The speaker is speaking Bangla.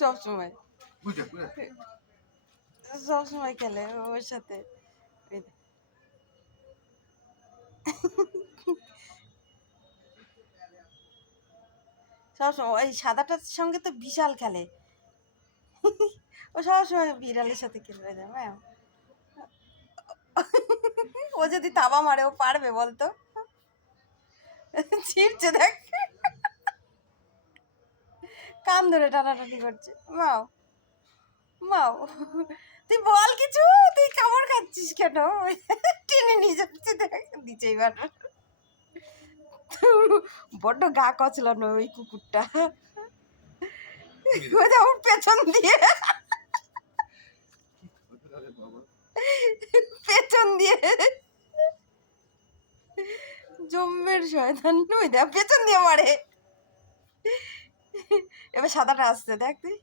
সব সময় সব সময় খেলে ওর সাথে। সবসময় ওই সাদাটার সঙ্গে তো বিশাল খেলে। ও সবসময় বিড়ালের সাথে খেলবে না ম্যাম। ও যদি থাবা মারে ও পারবে বলতো? ছিঁড়ছে দেখ, কান ধরে টানাটানি করছে। মাও মাও, তুই বল কিছু, তুই কামড় খাচ্ছিস কেন? টেনে নিয়ে যাচ্ছে দেখ, দিচ্ছে এবার। বড্ড গা কচলানো ওই কুকুরটা। আমার পেছন দিয়ে পেছন দিয়ে জম্মের শয়তান, ওই দেখ পেছন দিয়ে মারে। এবার সাদাটা আসছে দেখ তুই।